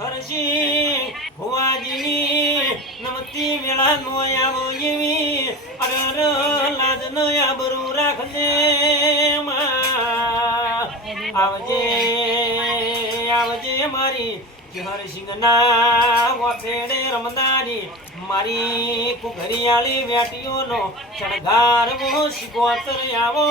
હરજી ભુવાજીની નમતી વેળા નો આવો એવી અરર લાજ ન આબરૂ રાખજે આવજે આવજે મારી હરસિંહ ના વફેડે રમનારી મારી કુઘરિયાળી વેટીઓનો શણગાર વો શિકોતર આવો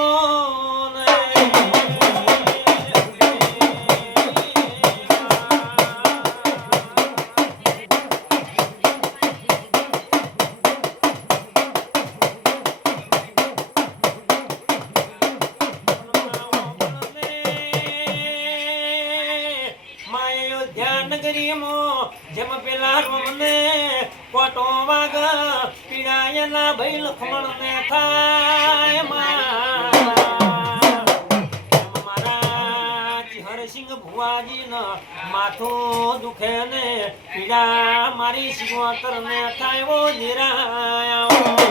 જેમ પેલા રોમને કોટો વાગ પીડાયના ભઈ લખમણ ને થાય મારા હરસિંહ ભુવાજી ન માથું દુખે ને પીડા મારી શિકોતર ને થાય વો નિરાયા